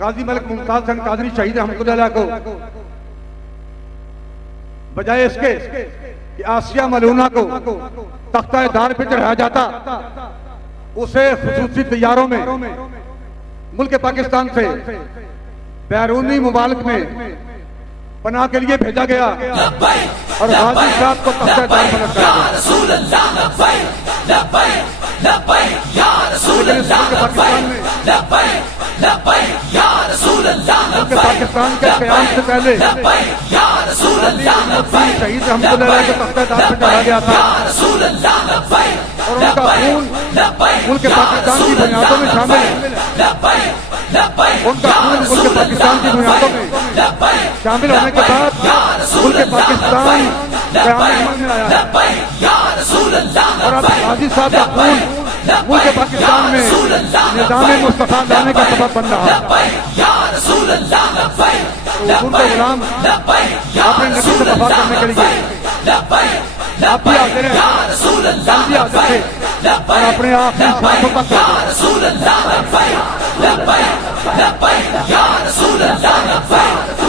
غازی ملک ممتاز حسین قادری شہید رحمۃ اللہ علیہ کو بجائے اس کے کہ آسیہ ملونہ کو تختہ دار پہ چڑھایا جاتا، اسے خصوصی طیاروں میں ملک پاکستان سے بیرونی ممالک میں پناہ کے لیے بھیجا گیا اور غازی صاحب کو تختہ دار پر رکھا پاکستان کے قیام سے پہلے شہید رحمۃ اللہ علیہ کو تختہ دار پہ چڑھا گیا تھا اور ان کا خون ملک پاکستان کی بنیادوں میں شامل ہے۔ ان کا خون ملک پاکستان کی بنیادوں میں شامل ہونے کے بعد ملک پاکستان قیام عمل میں آیا اور اب غازی صاحب کا خون ملک پاکستان میں نظام مصطفیٰ لانے کا سبب بن رہا ہے۔ حضور کے غلام اپنے نبی سے وفا کرنے کے لیے آپ بھی حاضر ہیں، ہم بھی حاضر تھے اور اپنے آپ کی سانسوں کا پاکستان کی بلا کا مسئلہ لبیک یا رسول اللہ لبیک